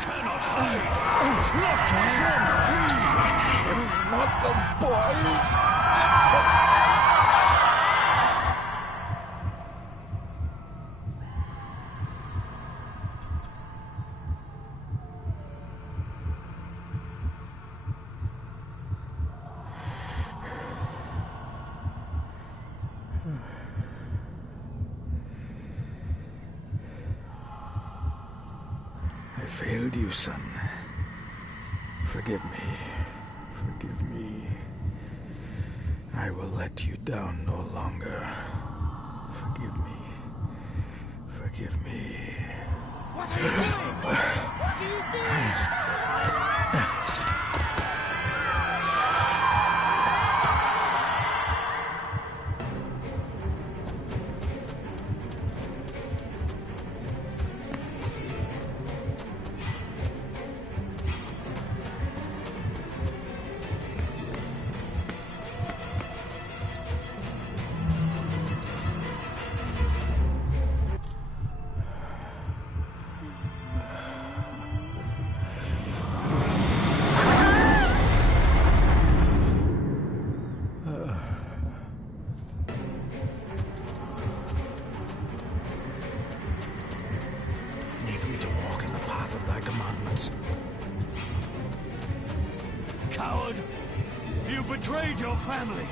cannot hide. Not John. Not him, not the boy. I failed you, son. Forgive me. Forgive me. I will let you down no longer. Forgive me. Forgive me. What are you doing? What are you doing? Coward! You betrayed your family!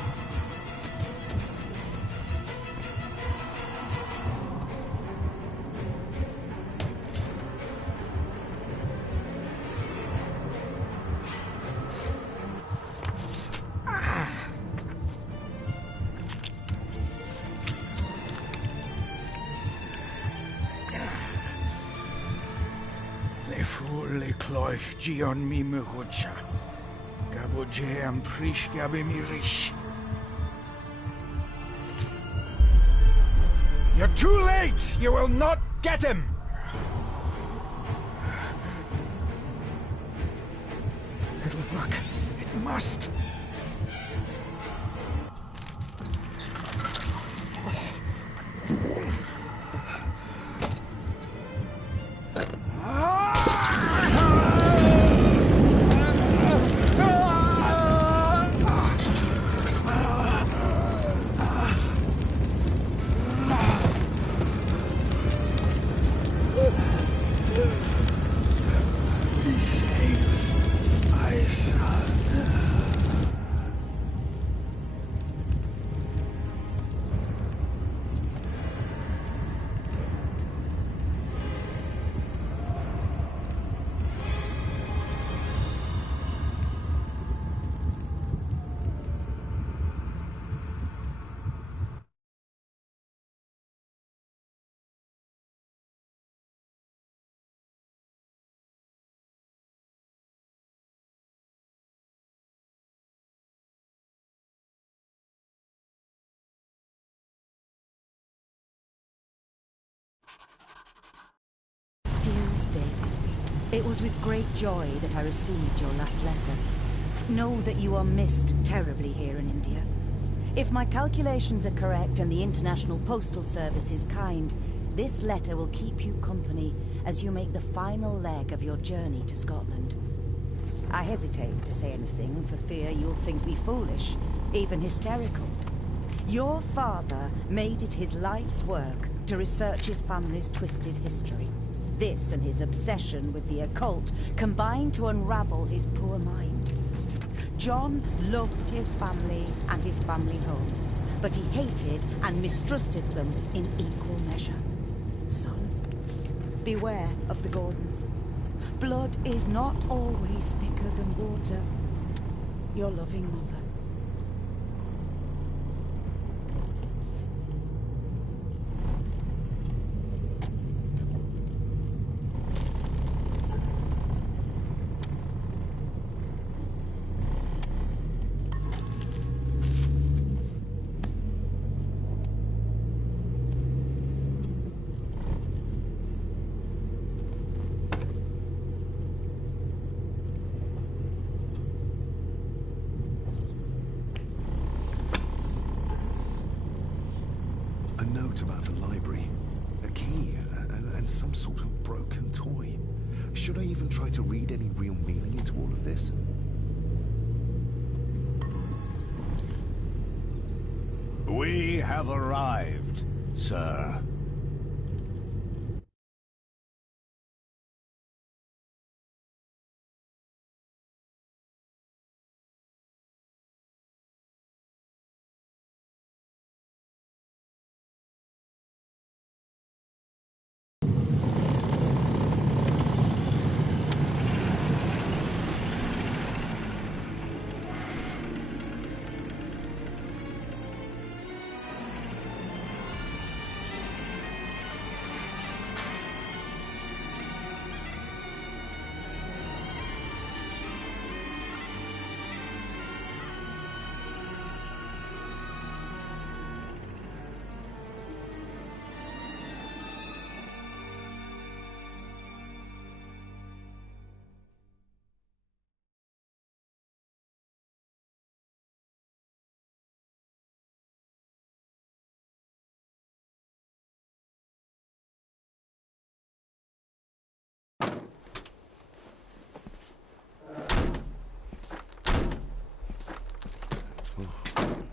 Le ful le cloich gion mi mehucha. Gaboje am prish gabe mi rish. You're too late! You will not get him! It'll work. It must. Be safe, my son. Dearest David, it was with great joy that I received your last letter. Know that you are missed terribly here in India. If my calculations are correct and the International Postal Service is kind, this letter will keep you company as you make the final leg of your journey to Scotland. I hesitate to say anything for fear you'll think me foolish, even hysterical. Your father made it his life's work to research his family's twisted history. This and his obsession with the occult combined to unravel his poor mind. John loved his family and his family home, but he hated and mistrusted them in equal measure. Son, beware of the Gordons. Blood is not always thicker than water. Your loving mother. A note about a library, a key, and some sort of broken toy. Should I even try to read any real meaning into all of this? We have arrived, sir.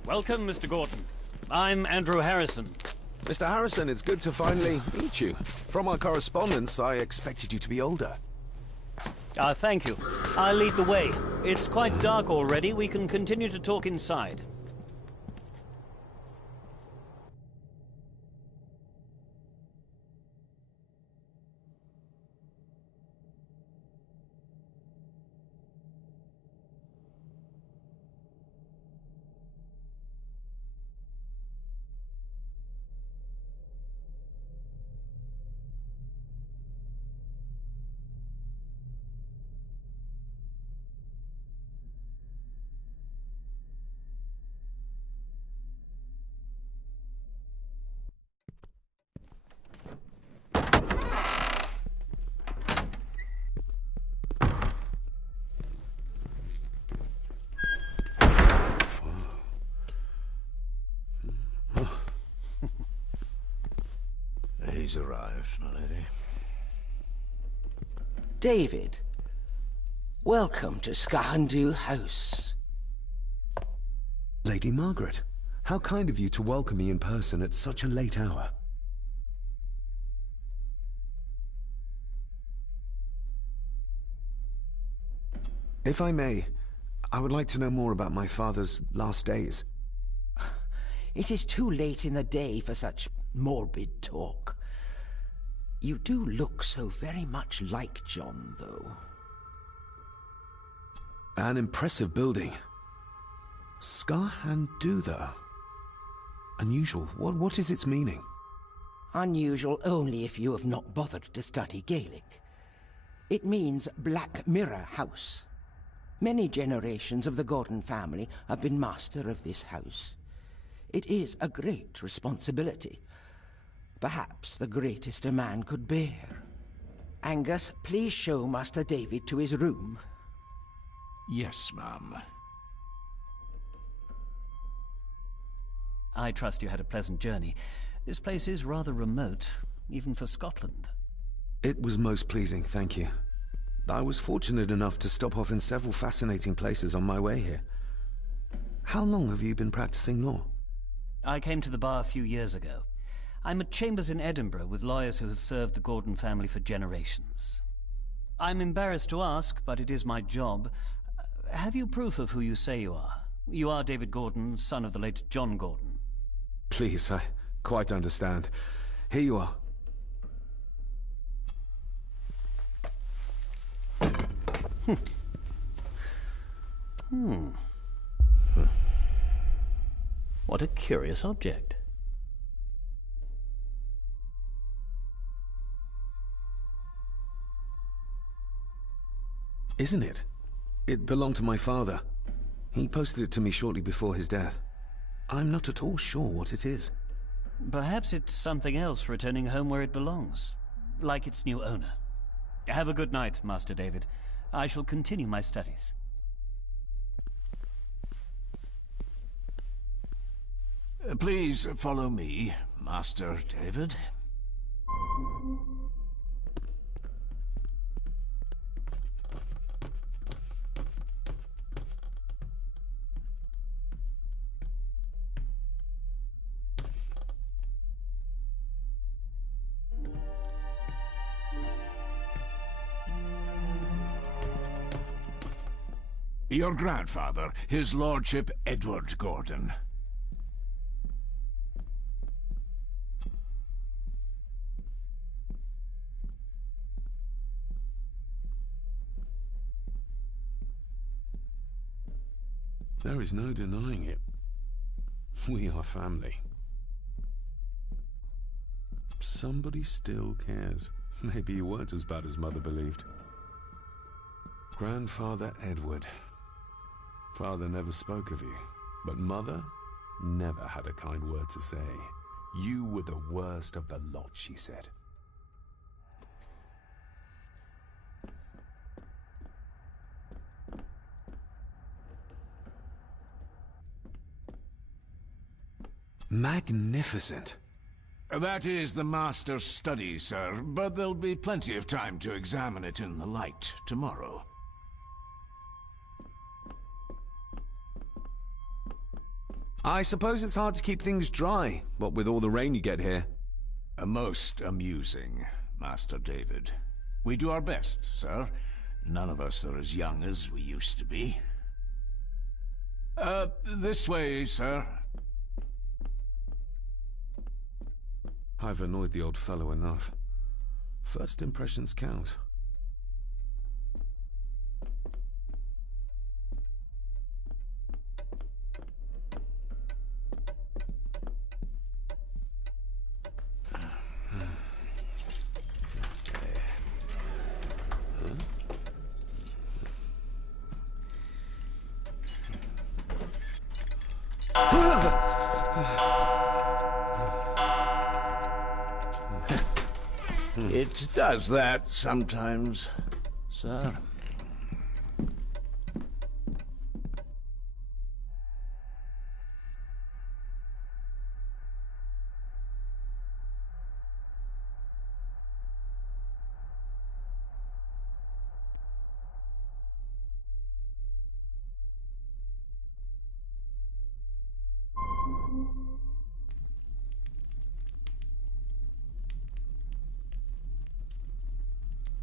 Welcome, Mr. Gordon. I'm Andrew Harrison. Mr. Harrison, it's good to finally meet you. From our correspondence, I expected you to be older. Thank you. I'll lead the way. It's quite dark already. We can continue to talk inside. He's arrived, my lady. David, welcome to Skahandu House. Lady Margaret, how kind of you to welcome me in person at such a late hour. If I may, I would like to know more about my father's last days. It is too late in the day for such morbid talk. You do look so very much like John, though. An impressive building. Skahandutha. Unusual. What is its meaning? Unusual only if you have not bothered to study Gaelic. It means Black Mirror House. Many generations of the Gordon family have been master of this house. It is a great responsibility. Perhaps the greatest a man could bear. Angus, please show Master David to his room. Yes, ma'am. I trust you had a pleasant journey. This place is rather remote, even for Scotland. It was most pleasing, thank you. I was fortunate enough to stop off in several fascinating places on my way here. How long have you been practicing law? I came to the bar a few years ago. I'm at Chambers in Edinburgh with lawyers who have served the Gordon family for generations. I'm embarrassed to ask, but it is my job. Have you proof of who you say you are? You are David Gordon, son of the late John Gordon. Please, I quite understand. Here you are. What a curious object. Isn't it? It belonged to my father. He posted it to me shortly before his death. I'm not at all sure what it is. Perhaps it's something else returning home where it belongs, like its new owner. Have a good night, Master David. I shall continue my studies. Please follow me, Master David. Your grandfather, His Lordship Edward Gordon. There is no denying it. We are family. Somebody still cares. Maybe you weren't as bad as Mother believed. Grandfather Edward. Father never spoke of you, but Mother never had a kind word to say. You were the worst of the lot, she said. Magnificent. That is the Master's study, sir, but there'll be plenty of time to examine it in the light tomorrow. I suppose it's hard to keep things dry, what with all the rain you get here. Most amusing, Master David. We do our best, sir. None of us are as young as we used to be. This way, sir. I've annoyed the old fellow enough. First impressions count. It does that sometimes, sir.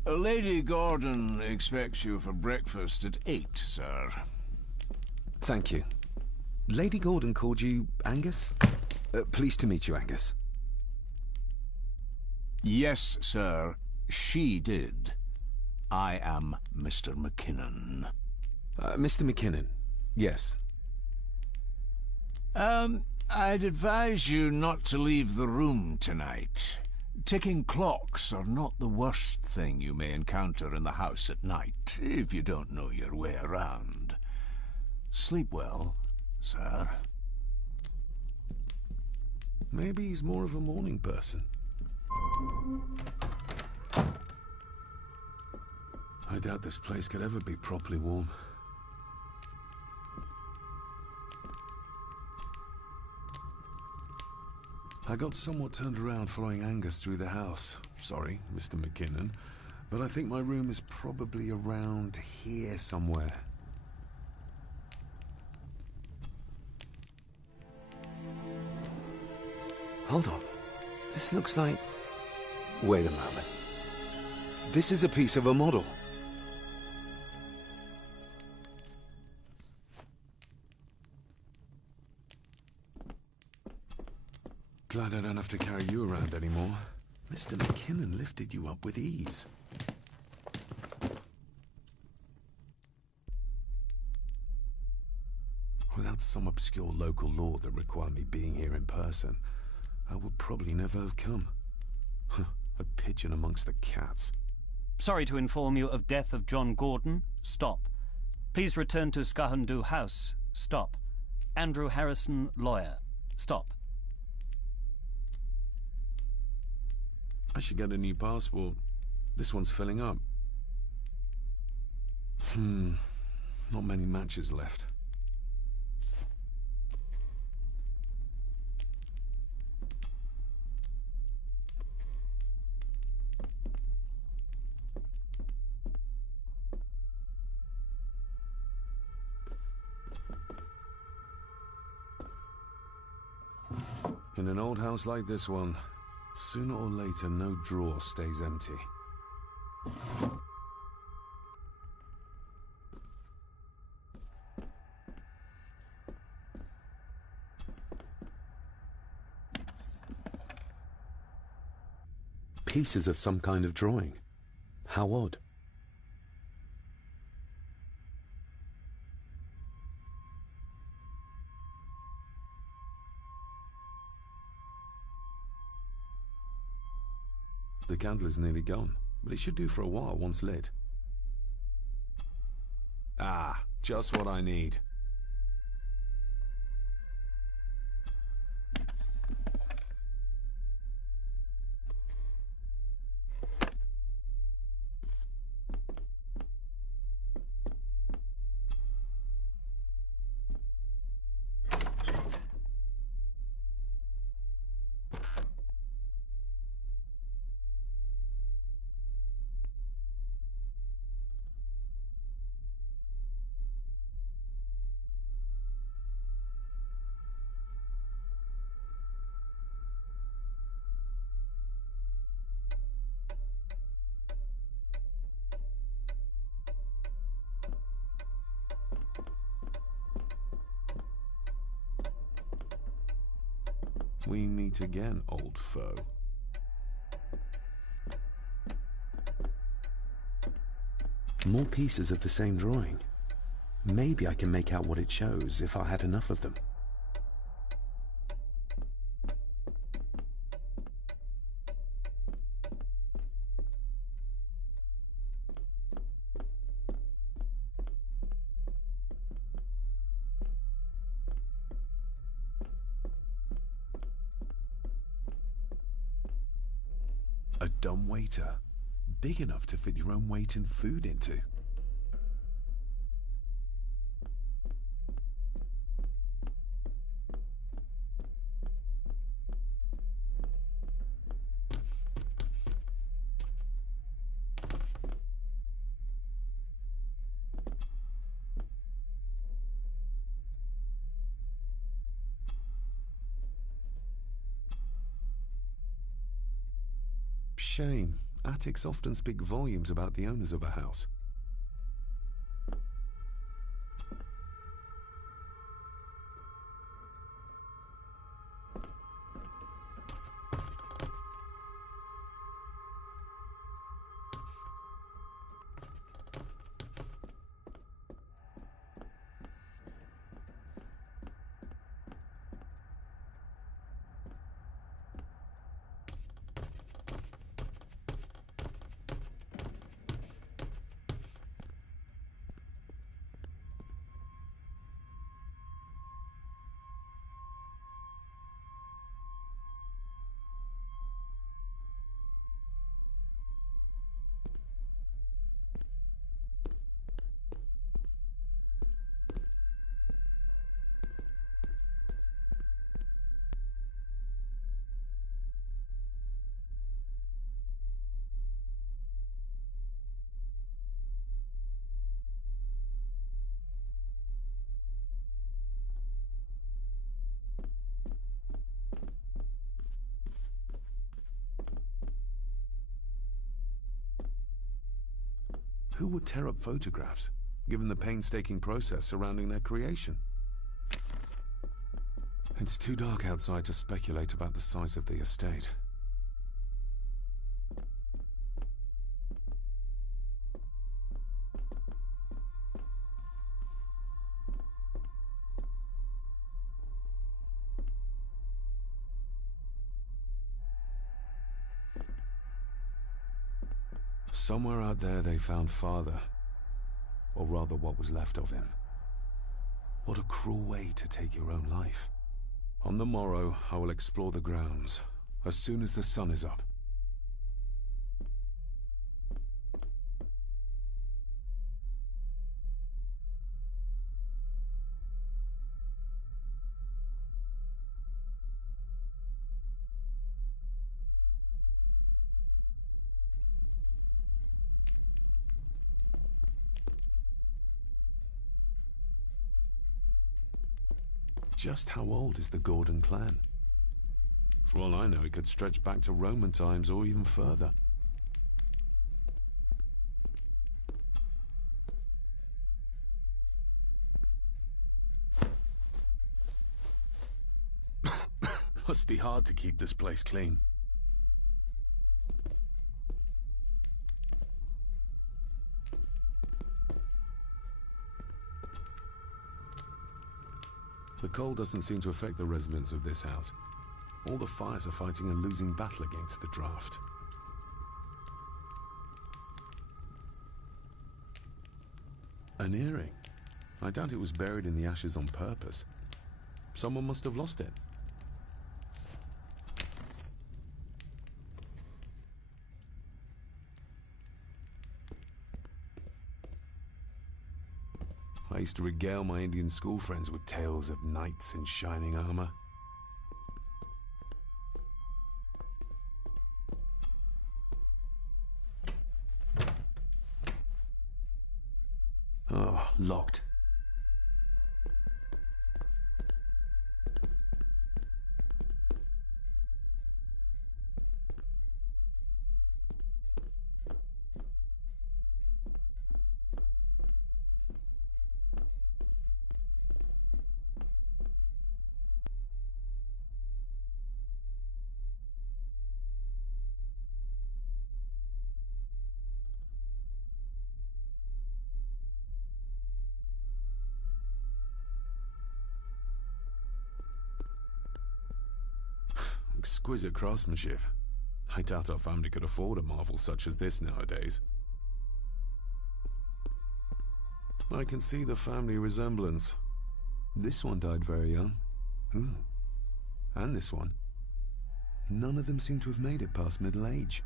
Lady Gordon expects you for breakfast at 8, sir. Thank you. Lady Gordon called you Angus? Pleased to meet you, Angus. Yes, sir. She did. I am Mr. McKinnon. Mr. McKinnon, yes. I'd advise you not to leave the room tonight. Ticking clocks are not the worst thing you may encounter in the house at night, if you don't know your way around. Sleep well, sir. Maybe he's more of a morning person. I doubt this place could ever be properly warm. I got somewhat turned around following Angus through the house. Sorry, Mr. McKinnon, but I think my room is probably around here somewhere. Hold on. This looks like... Wait a moment. This is a piece of a model. Glad I don't have to carry you around anymore. Mr. McKinnon lifted you up with ease. Without some obscure local law that required me being here in person, I would probably never have come. A pigeon amongst the cats. Sorry to inform you of death of John Gordon. Stop. Please return to Skahundu House. Stop. Andrew Harrison, lawyer. Stop. I should get a new passport. This one's filling up. Not many matches left. In an old house like this one, sooner or later, no drawer stays empty. pieces of some kind of drawing. How odd. The candle is nearly gone, but it should do for a while once lit. Ah, just what I need. We meet again, old foe. More pieces of the same drawing. Maybe I can make out what it shows if I had enough of them. A dumbwaiter, big enough to fit your own weight and food into. Shame. Attics often speak volumes about the owners of a house. Who would tear up photographs, given the painstaking process surrounding their creation? It's too dark outside to speculate about the size of the estate. Somewhere out there they found Father, or rather what was left of him. What a cruel way to take your own life. On the morrow, I will explore the grounds, as soon as the sun is up. Just how old is the Gordon clan? For all I know, it could stretch back to Roman times or even further. Must be hard to keep this place clean. The cold doesn't seem to affect the residents of this house. All the fires are fighting a losing battle against the draft. An earring. I doubt it was buried in the ashes on purpose. Someone must have lost it. I used to regale my Indian school friends with tales of knights in shining armor. Oh, locked. Exquisite craftsmanship. I doubt our family could afford a marvel such as this nowadays. I can see the family resemblance. This one died very young. Ooh. And this one. None of them seem to have made it past middle age.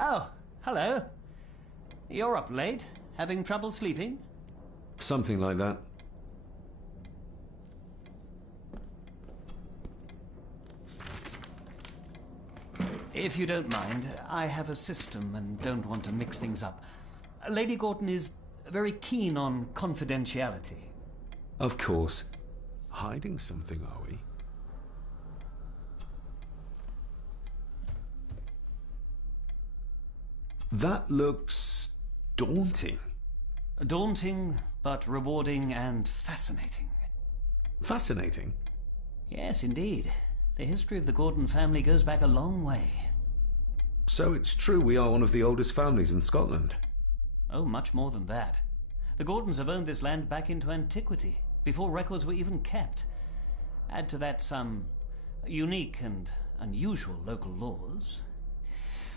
Oh, hello. You're up late? Having trouble sleeping? Something like that. If you don't mind, I have a system and don't want to mix things up. Lady Gordon is very keen on confidentiality. Of course. Hiding something, are we? That looks daunting. Daunting, but rewarding and fascinating. Fascinating? Yes, indeed. The history of the Gordon family goes back a long way. So it's true we are one of the oldest families in Scotland? Oh, much more than that. The Gordons have owned this land back into antiquity, before records were even kept. Add to that some unique and unusual local laws.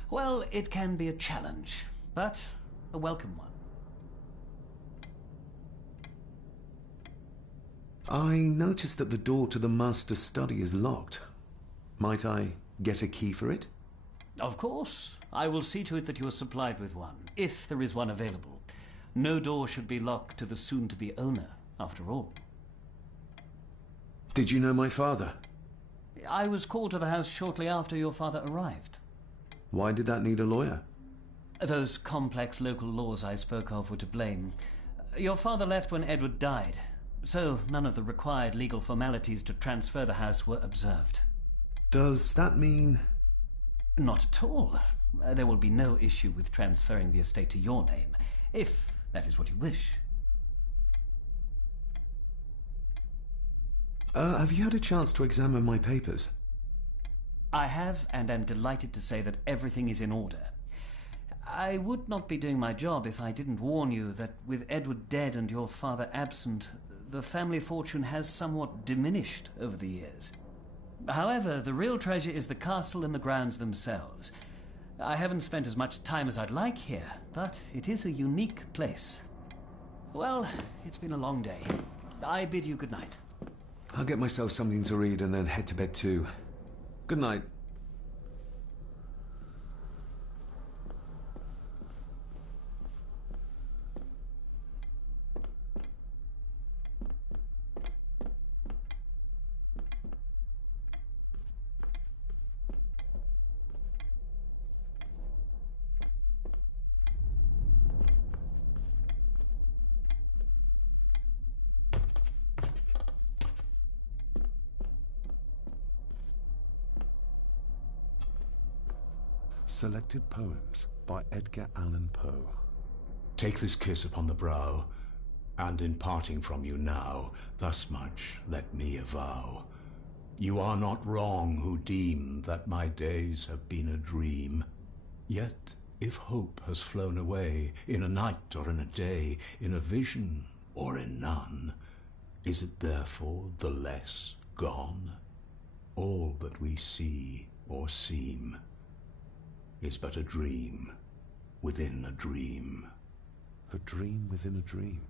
Well, it can be a challenge, but a welcome one. I noticed that the door to the master's study is locked. Might I get a key for it? Of course. I will see to it that you are supplied with one, if there is one available. No door should be locked to the soon-to-be owner, after all. Did you know my father? I was called to the house shortly after your father arrived. Why did that need a lawyer? Those complex local laws I spoke of were to blame. Your father left when Edward died, so none of the required legal formalities to transfer the house were observed. Does that mean... Not at all. There will be no issue with transferring the estate to your name, if that is what you wish. Have you had a chance to examine my papers? I have, and am delighted to say that everything is in order. I would not be doing my job if I didn't warn you that with Edward dead and your father absent, the family fortune has somewhat diminished over the years. However, the real treasure is the castle and the grounds themselves. I haven't spent as much time as I'd like here, but it is a unique place. Well, it's been a long day. I bid you good night. I'll get myself something to read and then head to bed too. Good night. Selected Poems by Edgar Allan Poe. Take this kiss upon the brow, and in parting from you now, thus much let me avow. You are not wrong who deem that my days have been a dream. Yet, if hope has flown away, in a night or in a day, in a vision or in none, is it therefore the less gone? All that we see or seem is but a dream within a dream. A dream within a dream.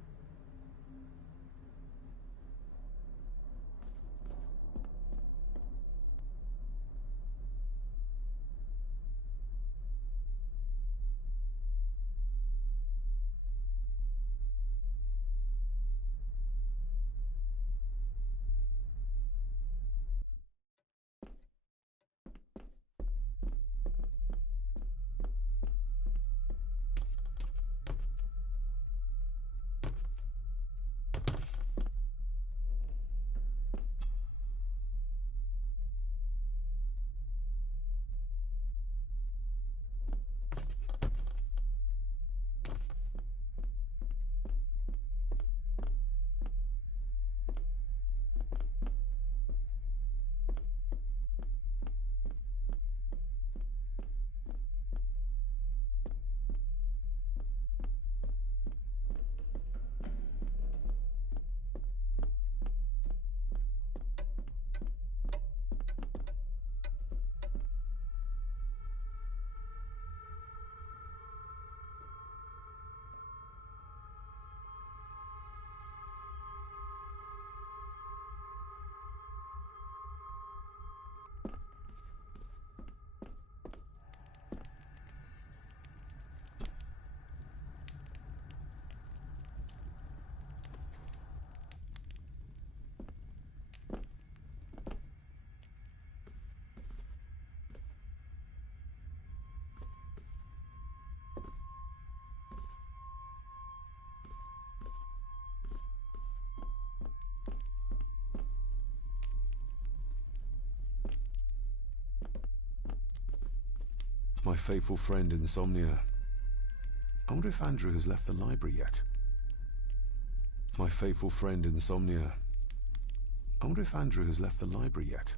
My faithful friend Insomnia. I wonder if Andrew has left the library yet. My faithful friend Insomnia. I wonder if Andrew has left the library yet.